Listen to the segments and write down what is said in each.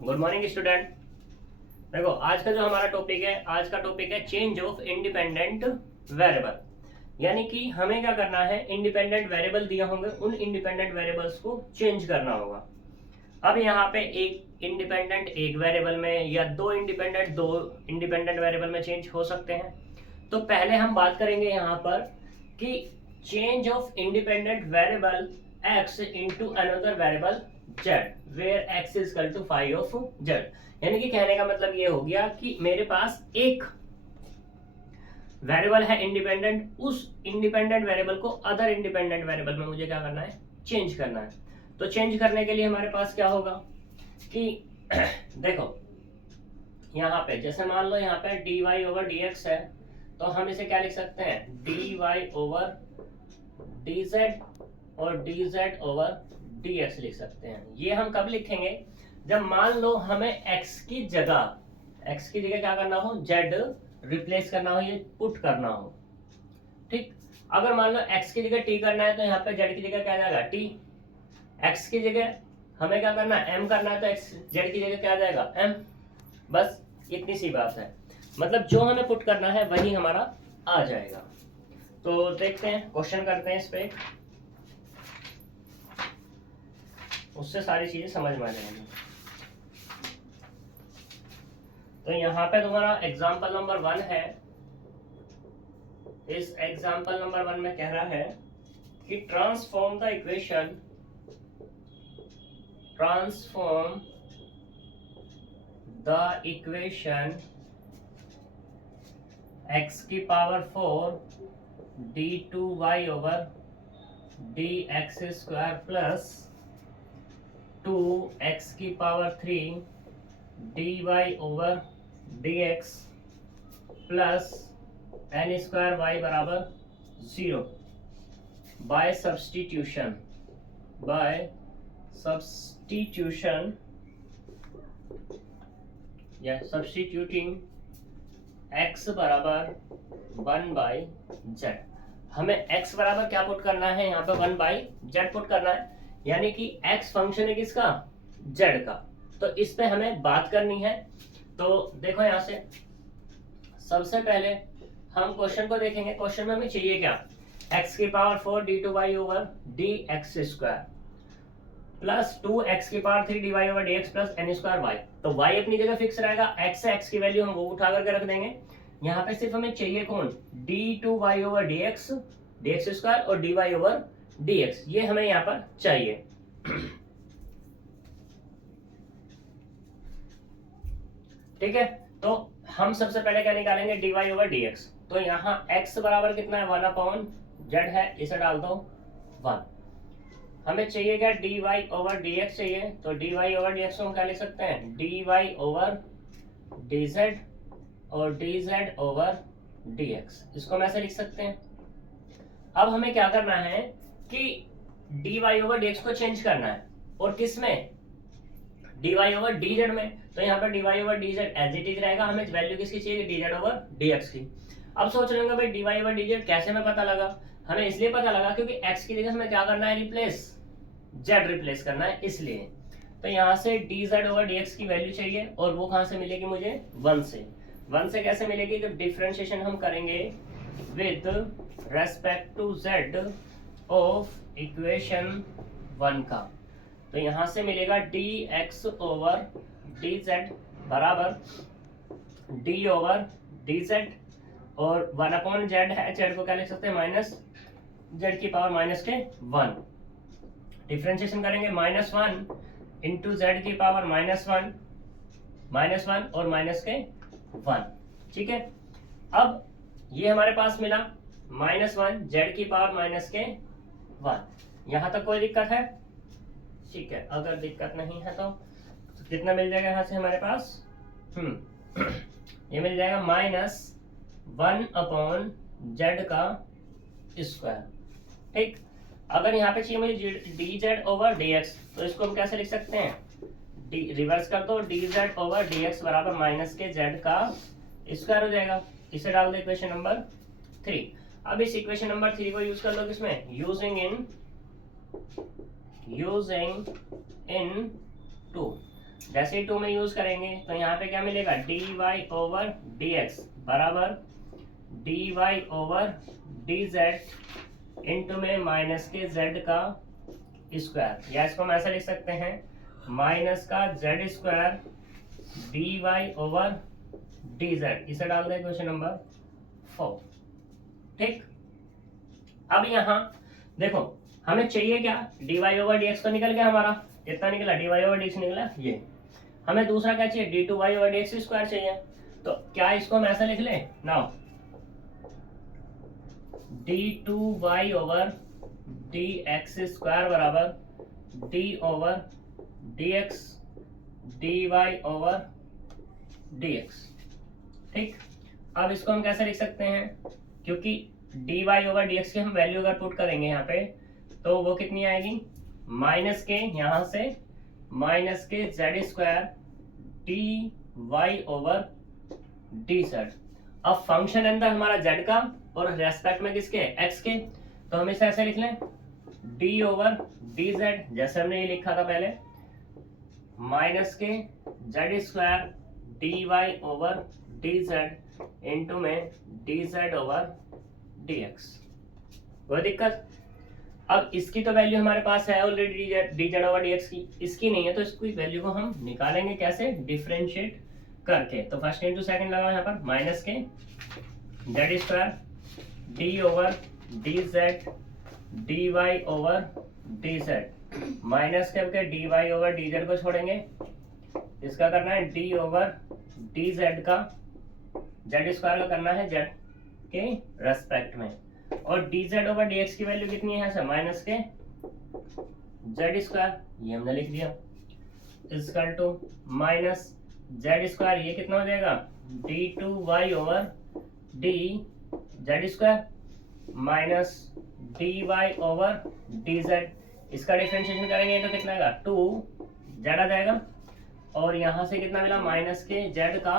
Good morning student. देखो आज का जो हमारा टॉपिक है, आज का टॉपिक है चेंज ऑफ इंडिपेंडेंट वेरिएबल। यानी कि हमें क्या करना है, इंडिपेंडेंट वेरिएबल दिए होंगे, उन इंडिपेंडेंट वेरिएबल्स को चेंज करना होगा। अब यहाँ पे एक इंडिपेंडेंट एक वेरिएबल में या दो इंडिपेंडेंट वेरिएबल में चेंज हो सकते हैं। तो पहले हम बात करेंगे यहाँ पर कि change of independent variable x into another variable z where x is equal to phi of z। यानी कि कहने का मतलब ये हो गया कि मेरे पास एक वेरिएबल है इंडिपेंडेंट, उस इंडिपेंडेंट वेरिएबल को अदर इंडिपेंडेंट वेरिएबल में मुझे क्या करना है, चेंज करना है। तो चेंज करने के लिए हमारे पास क्या होगा कि देखो यहाँ पे जैसे मान लो यहाँ पे dy ओवर dx है, तो हम इसे क्या लिख सकते हैं, dy ओवर dz और dz ओवर dx लिख सकते हैं। ये हम कब लिखेंगे, जब मान लो हमें x की जगह क्या करना हो, z रिप्लेस करना हो, ये पुट करना हो। ठीक, अगर मान लो x की जगह t करना है तो यहाँ पे z की जगह क्या आ जाएगा, t। x की जगह हमें क्या करना है, m करना है, तो z की जगह क्या आ जाएगा, m। बस इतनी सी बात है, मतलब जो हमें पुट करना है वही हमारा आ जाएगा। तो देखते हैं, क्वेश्चन करते हैं इस पे, उससे सारी चीजें समझ में आ जाएंगी। तो यहाँ पे तुम्हारा एग्जाम्पल नंबर 1 है। इस एग्जाम्पल नंबर 1 में कह रहा है कि ट्रांसफॉर्म द इक्वेशन x की power 4 d2y over dx square plus 2x की power 3 dy over dx plus n square y बराबर 0 बाय सब्स्टिट्यूशन या सब्स्टिट्यूटिंग x बराबर 1/z। हमें x बराबर क्या पुट करना है, यहाँ पे 1/z पुट करना है, यानी कि x फंक्शन है किसका, z का। तो इस पे हमें बात करनी है। तो देखो यहाँ से सबसे पहले हम क्वेश्चन को देखेंगे। क्वेश्चन में हमें चाहिए क्या, x की power 4 d2y over dx square plus 2x की power 3 dy over dx plus n square y। तो y अपनी जगह फिक्स रहेगा, x से x की वैल्यू हम वो उठा करके रख देंगे। यहाँ पे सिर्फ हमें चाहिए कौन, d2y ओवर dx स्क्वायर और dy ओवर dx, ये हमें यहाँ पर चाहिए। ठीक है, तो हम सबसे पहले क्या निकालेंगे, dy ओवर dx। तो यहाँ x बराबर कितना है, 1/z है, इसे डाल दो 1। हमें चाहिए क्या, dy ओवर dx चाहिए, तो dy ओवर dx को हम क्या लिख सकते हैं, dy ओवर dz और dz ओवर dx, इसको हम ऐसे लिख सकते हैं। अब हमें क्या करना है कि dy ओवर dx को चेंज करना है, और किस में, dy ओवर dz में। तो यहाँ पर dy over dz as it is रहेगा, हमें वैल्यू किसकी चाहिए, dz ओवर dx की। अब सोच रहे होंगे भाई dy ओवर dz कैसे में पता लगा, हमें इसलिए पता लगा क्योंकि x की जगह हमें क्या करना है, रिप्लेस z रिप्लेस करना है, इसलिए। तो यहाँ से dz ओवर dx की वैल्यू चाहिए, और वो कहाँ से मिलेगी मुझे, 1 से। 1 से कैसे मिलेगी, जब डिफरेंशिएशन हम करेंगे with respect to z of equation 1 का। तो यहाँ से मिलेगा dx ओवर dz बराबर d ओवर dz, और 1/z है, z को क्या लिख सकते हैं, माइनस z की पावर माइनस के 1। डिफरेंशिएशन करेंगे -1 इंटू z की पावर -1 और माइनस के 1। ठीक है, अब ये हमारे पास मिला -1 z की पावर माइनस के 1। यहाँ तक कोई दिक्कत है, ठीक है। अगर दिक्कत नहीं है तो कितना मिल जाएगा यहाँ से हमारे पास, ये मिल जाएगा -1/z का स्क्वायर। ठीक, अगर यहाँ पे चाहिए मुझे dz ओवर dx, तो इसको हम कैसे लिख सकते हैं, रिवर्स कर दो, dz ओवर dx बराबर माइनस के z का स्क्वायर हो जाएगा। इसे डाल दो इक्वेशन नंबर 3। अब इस इक्वेशन नंबर 3 को यूज कर लो किसमें, यूजिंग इन 2। जैसे ही 2 में यूज करेंगे तो यहाँ पे क्या मिलेगा, dy ओवर dx बराबर dy ओवर dz इंटू में माइनस के z का स्क्वायर, या इसको हम ऐसा लिख सकते हैं माइनस का z square dy over dz, इसे डाल दें क्वेश्चन नंबर 4। ठीक, अब यहाँ देखो हमें चाहिए क्या, dy ओवर dx तो निकल गया हमारा, कितना निकला, dy ओवर dx निकला ये। हमें दूसरा क्या चाहिए, d2y ओवर dx स्क्वायर चाहिए। तो क्या इसको हम ऐसा लिख लें, now d2y over dx square बराबर d over dx dy over dx। ठीक, अब इसको हम कैसे लिख सकते हैं, क्योंकि dy ओवर dx की हम वैल्यू अगर पुट करेंगे यहाँ पे तो वो कितनी आएगी, माइनस के यहाँ से माइनस के z square dy over dz। अब फंक्शन अंदर हमारा z का और रेस्पेक्ट में किसके, x के, तो हम इसे ऐसे लिख लें d ओवर dz, जैसे हमने ये लिखा था पहले, माइनस के z square dy over dz into में dz ओवर dx। कोई दिक्कत, अब इसकी तो वैल्यू हमारे पास है ऑलरेडी dz ओवर dx की, इसकी नहीं है, तो इसकी वैल्यू को हम निकालेंगे कैसे, डिफरेंशिएट करके। तो फर्स्ट इंटू सेकंड लगाओ यहाँ पर, माइनस के z square d over dz dy over dz, minus करके dy ओवर dz को छोड़ेंगे, इसका करना है d ओवर dz का z स्क्वायर का करना है z के रेस्पेक्ट में, और dz ओवर dx की वैल्यू कितनी है यहाँ से, माइनस के z स्क्वायर, ये हमने लिख दिया, equal to minus z square, ये कितना हो जाएगा d2y over dz square minus dy over dz, इसका डिफरेंशिएशन करेंगे तो कितना आएगा, 2z आ जाएगा, और यहाँ से कितना मिला, माइनस के z का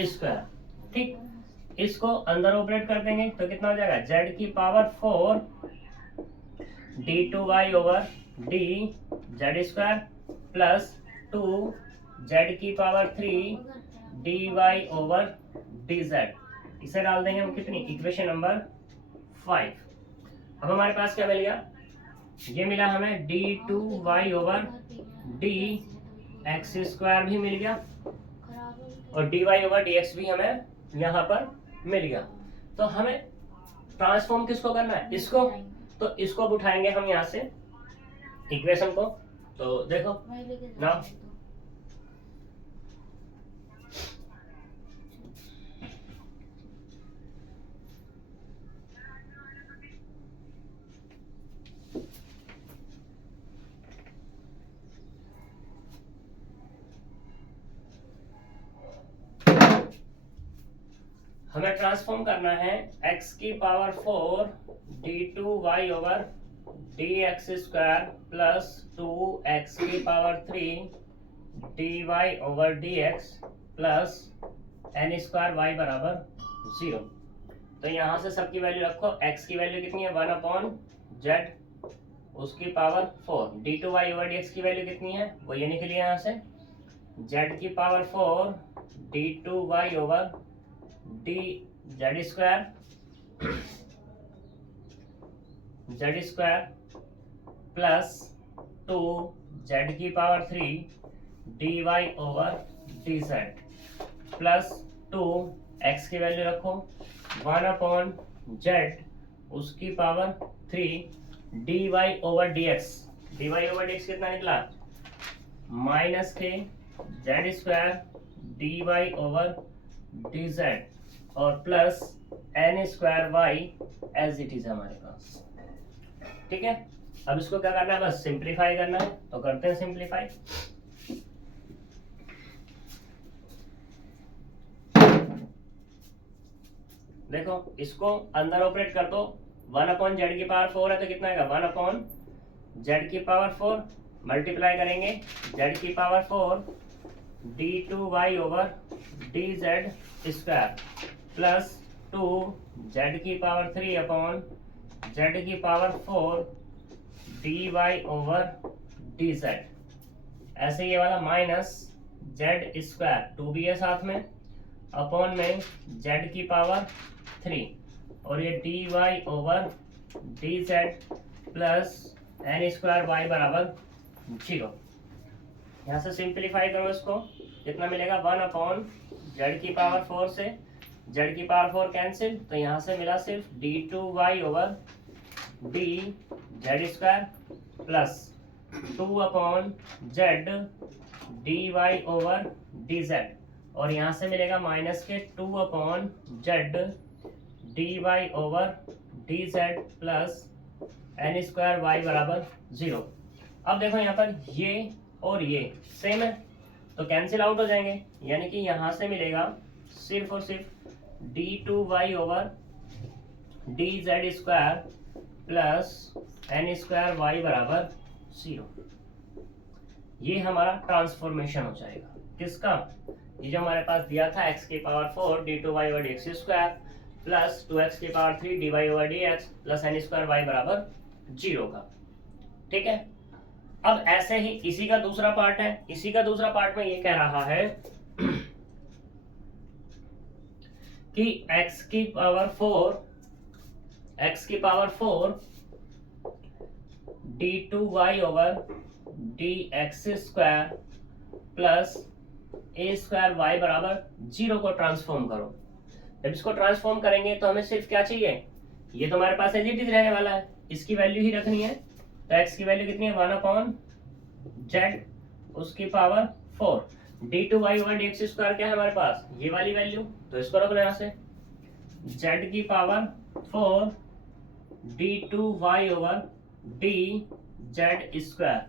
स्क्वायर। ठीक, इसको अंदर ऑपरेट कर देंगे तो कितना हो जाएगा, z की power 4 d2y over dz square plus 2z की पावर 3 dy ओवर dz, इसे डाल देंगे हम कितनी, इक्वेशन नंबर 5। अब हमारे पास क्या मिल गया, ये मिला हमें d2y ओवर dx स्क्वायर भी मिल गया, और dy ओवर dx भी हमें यहाँ पर मिल गया। तो हमें ट्रांसफॉर्म किसको करना है, इसको, तो इसको अब उठाएंगे हम यहाँ से इक्वेशन को, तो देखो ना, हमें ट्रांसफॉर्म करना है x की power 4 d2y over dx square plus 2x की power 3 dy over dx plus n square y बराबर 0। तो यहाँ से सबकी वैल्यू रखो, x की वैल्यू कितनी है 1 अपॉन z, उसकी पावर 4, d2y ओवर dx की वैल्यू कितनी है वो ये निकली यहाँ से, z की power 4 d2y over z square plus 2z की power 3 dy over dz plus 2x की वैल्यू रखो 1 अपॉन z, उसकी power 3 dy over dx, dy over dx कितना निकला, माइनस के z square dy over dz और plus n square y as it is हमारे पास। ठीक है, अब इसको क्या करना है, बस सिंप्लीफाई करना है, तो करते हैं सिंप्लीफाई। देखो इसको अंदर ऑपरेट कर दो, 1 अपॉन जेड की पावर 4 है तो कितना आएगा, 1 अपॉन जेड की पावर 4 मल्टीप्लाई करेंगे जेड की power 4 d2y over dz square plus 2z की पावर 3 अपॉन z की पावर 4 dy ओवर dz ऐसे ये वाला माइनस जेड स्क्वायर 2 भी है साथ में अपॉन में जेड की पावर 3 और ये D Y over D Z plus N square Y बराबर 0। यहाँ से सिंप्लीफाई करो इसको, कितना मिलेगा 1 अपॉन जेड की पावर 4 से जेड की पावर 4 कैंसिल, तो यहाँ से मिला सिर्फ d2y over D Z square plus 2 upon Z D Y over D Z और यहाँ से मिलेगा माइनस के 2 upon Z D Y over D Z plus N square Y बराबर 0। अब देखो यहाँ पर ये और ये सेम है तो कैंसिल आउट हो जाएंगे, यानी कि यहाँ से मिलेगा सिर्फ और सिर्फ d2y over D Z square plus N square Y बराबर 0। ये हमारा ट्रांसफॉर्मेशन हो जाएगा किसका, ये जो हमारे पास दिया था x की power 4 d2y over dx square plus 2x की power 3 dy over dx plus N square Y बराबर 0 का। ठीक है, अब ऐसे ही इसी का दूसरा पार्ट है, इसी का दूसरा पार्ट में ये कह रहा है कि x की power 4 d2y over dx square plus ए स्क्वायर वाई बराबर 0 को ट्रांसफॉर्म करो। जब इसको ट्रांसफॉर्म करेंगे तो हमें सिर्फ क्या चाहिए, ये तो हमारे पास एज इट इज रहने वाला है, इसकी वैल्यू ही रखनी है। तो x की वैल्यू कितनी है 1 अपॉन जेड उसकी power 4 d2y over dx square क्या है हमारे पास, ये वाली वैल्यू, तो इसको रख लो यहाँ से z की power 4 d2y over D Z square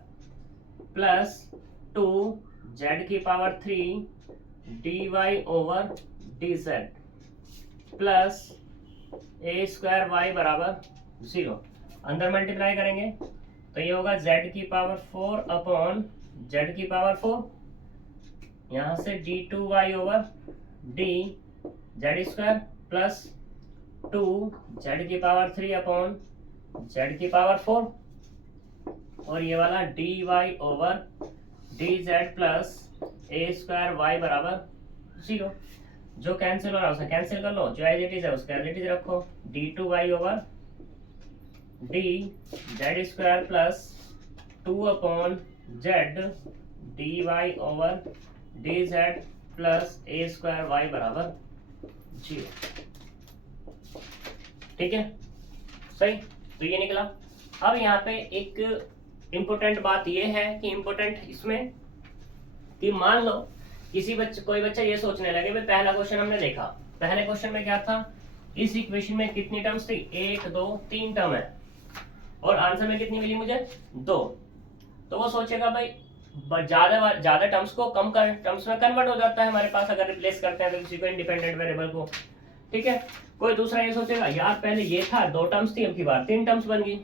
plus 2 z की power 3 dy over D Z plus ए स्क्वायर वाई बराबर 0। अंदर मल्टीप्लाई करेंगे तो ये होगा z की पावर 4 अपॉन z की पावर 4, यहाँ से d2y over D Z square plus 2 z की पावर 3 अपॉन z की पावर 4 और ये वाला dy over D Z plus ए स्क्वायर वाई बराबर 0। जो कैंसिल हो रहा है उसे कैंसिल कर लो, जो एज इट इज है उसका एज इट इज रखो d2y over D Z square plus 2 upon Z D Y over D Z plus ए स्क्वायर वाई बराबर 0। ठीक है, सही, तो ये निकला। अब यहाँ पे एक इम्पोर्टेंट बात ये है कि इम्पोर्टेंट इसमें कि मान लो कोई बच्चा ये सोचने लगे भाई पहला क्वेश्चन हमने देखा, पहले क्वेश्चन में क्या था, इस इक्वेशन में कितनी टर्म्स थी 1 2 3 टर्म है और आंसर में कितनी मिली मुझे 2। तो वो सोचेगा भाई ज्यादा टर्म्स को कम टर्म्स में कन्वर्ट हो जाता है हमारे पास अगर रिप्लेस करते हैं तो किसी को इंडिपेंडेंट वेरिएबल को। ठीक है, कोई दूसरा ये सोचेगा यार पहले ये था 2 टर्म्स थी अब की बार 3 टर्म्स बन गई।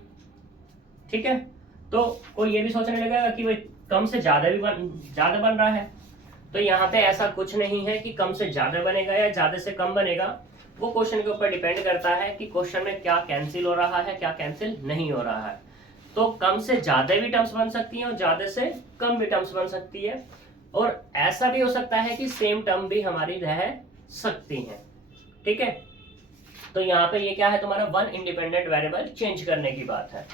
ठीक है, तो कोई ये भी सोचने लगेगा कि भाई कम से ज्यादा बन रहा है। तो यहाँ पे ऐसा कुछ नहीं है कि कम से ज्यादा बनेगा या ज्यादा से कम बनेगा, वो क्वेश्चन के ऊपर डिपेंड करता है कि क्वेश्चन में क्या कैंसिल हो रहा है क्या कैंसिल नहीं हो रहा है। तो कम से ज्यादा भी टर्म्स बन सकती हैं और ज्यादा से कम भी टर्म्स बन सकती है, और ऐसा भी हो सकता है कि सेम टर्म भी हमारी रह सकती हैं। ठीक है, तो यहाँ पे ये क्या है तुम्हारा 1 इंडिपेंडेंट वेरिएबल चेंज करने की बात है।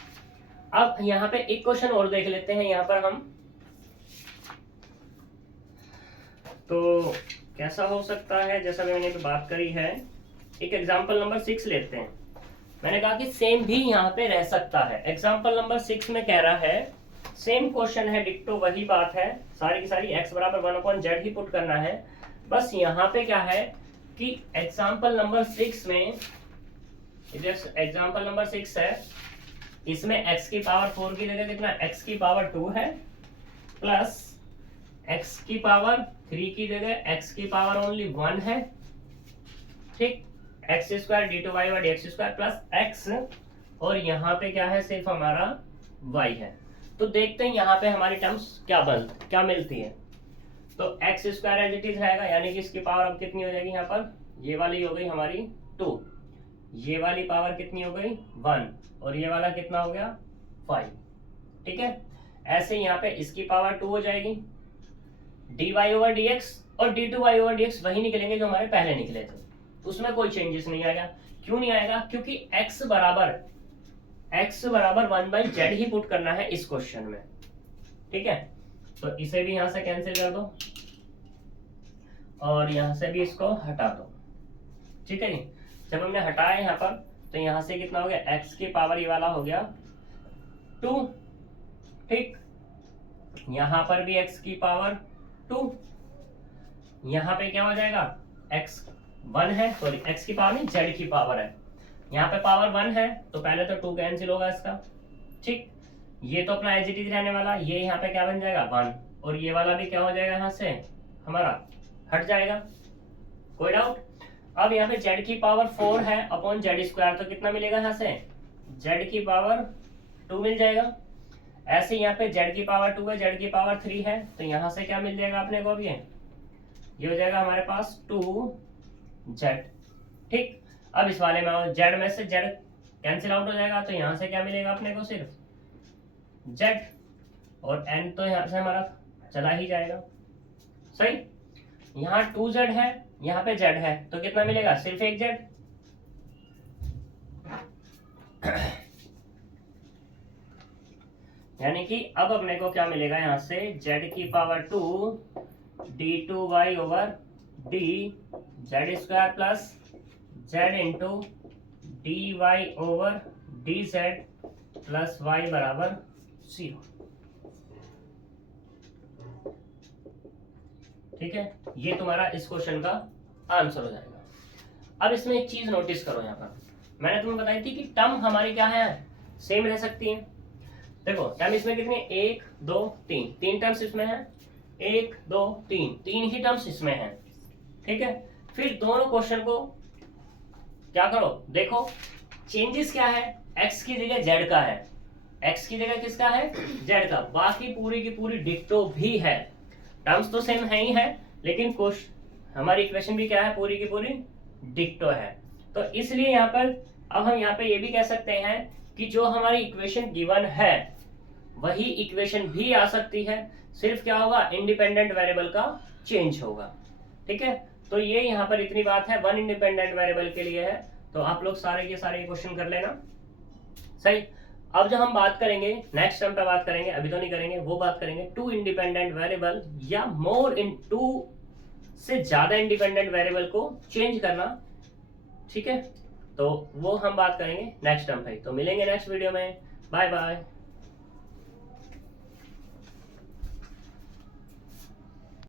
अब यहाँ पे एक क्वेश्चन और देख लेते हैं यहाँ पर हम, तो कैसा हो सकता है, जैसा मैंने बात करी है, एक एग्जांपल नंबर 6 लेते हैं। मैंने कहा कि सेम भी यहाँ पे रह सकता है। एग्जांपल नंबर 6 में कह रहा है सेम क्वेश्चन है, डिक्टो वही बात है, सारी की सारी x बराबर 1/z ही पुट करना है। बस यहाँ पे क्या है कि एग्जांपल नंबर 6 में, एग्जांपल नंबर 6 है, इसमें x की पावर 4 की जगह कितना x की पावर 2 है प्लस x की पावर 3 की जगह x की पावर ओनली 1 है। ठीक, x square d2y over dx square plus x और यहाँ पे क्या है सिर्फ हमारा y है। तो देखते हैं यहाँ पे हमारी टर्म्स क्या मिलती है। तो X square as it is रहेगा, यानी कि इसकी पावर अब कितनी हो जाएगी, यहाँ पर ये वाली हो गई हमारी 2, ये वाली पावर कितनी हो गई 1 और ये वाला कितना हो गया 5। ठीक है, ऐसे यहाँ पे इसकी पावर 2 हो जाएगी dy/dx, और d2y/dx वही निकलेंगे जो हमारे पहले निकले थे, उसमें कोई चेंजेस नहीं आएगा। क्यों नहीं आएगा? क्योंकि x बराबर 1/z ही पुट करना है इस क्वेश्चन में, ठीक है। तो इसे भी यहां से कैंसिल कर दो और यहां से भी इसको हटा दो, ठीक है जी। जब हमने हटाया यहाँ पर तो यहां से कितना हो गया, x की पावर ये वाला हो गया 2, ठीक। यहां पर भी x की पावर 2, यहां पे क्या हो जाएगा, x 1 है, सॉरी x की पावर नहीं z की पावर है, यहाँ पे पावर 1 है तो पहले तो 2 कैंसिल होगा इसका, ठीक। ये तो अपना एज इट इज रहने वाला, ये यहाँ पे क्या बन जाएगा 1, और ये वाला भी क्या हो जाएगा यहाँ से हमारा हट जाएगा, कोई डाउट। अब यहाँ पे z की पावर 4 है अपॉन z², तो कितना मिलेगा यहाँ से, z की पावर 2 मिल जाएगा। ऐसे यहाँ पे z की पावर 2 है, z की पावर 3 है, तो यहाँ से क्या मिल जाएगा अपने को, अब ये हो जाएगा हमारे पास 2z, ठीक। अब इस वाले में z में से z कैंसिल आउट हो जाएगा, तो यहाँ से क्या मिलेगा अपने को, सिर्फ z, और n तो यहाँ से हमारा चला ही जाएगा, सही। यहाँ 2z है, यहाँ पे z है, तो कितना मिलेगा, सिर्फ एक z। यानी कि अब अपने को क्या मिलेगा यहाँ से, z की power 2 d2y/d z² plus z into dy/dz plus y बराबर 0, ठीक है। ये तुम्हारा इस क्वेश्चन का आंसर हो जाएगा। अब इसमें एक चीज नोटिस करो, यहाँ पर मैंने तुम्हें बताई थी कि टर्म हमारी क्या है, सेम रह सकती है। देखो टर्म इसमें कितनी है, 1 2 3, 3 टर्म्स इसमें है, 1 2 3, 3 ही टर्म्स इसमें है, ठीक है। फिर दोनों क्वेश्चन को क्या करो, देखो चेंजेस क्या है, x की जगह z का है, x की जगह किसका है, z का, बाकी पूरी की पूरी डिक्टो भी है, टर्म्स तो सेम है ही है, लेकिन हमारी इक्वेशन भी क्या है, पूरी की पूरी डिक्टो है। तो इसलिए यहाँ पर अब हम यहाँ पे ये भी कह सकते हैं कि जो हमारी इक्वेशन गिवन है वही इक्वेशन भी आ सकती है, सिर्फ क्या होगा, इंडिपेंडेंट वेरिएबल का चेंज होगा, ठीक है। तो ये यहाँ पर इतनी बात है, 1 इंडिपेंडेंट वेरिएबल के लिए है, तो आप लोग सारे के सारे क्वेश्चन कर लेना, सही। अब जो हम बात करेंगे नेक्स्ट टर्म पे बात करेंगे, अभी तो नहीं करेंगे, वो बात करेंगे 2 इंडिपेंडेंट वेरिएबल या मोर इन 2 से ज्यादा इंडिपेंडेंट वेरिएबल को चेंज करना, ठीक है। तो वो हम बात करेंगे नेक्स्ट टर्म पे, तो मिलेंगे नेक्स्ट वीडियो में, बाय बाय।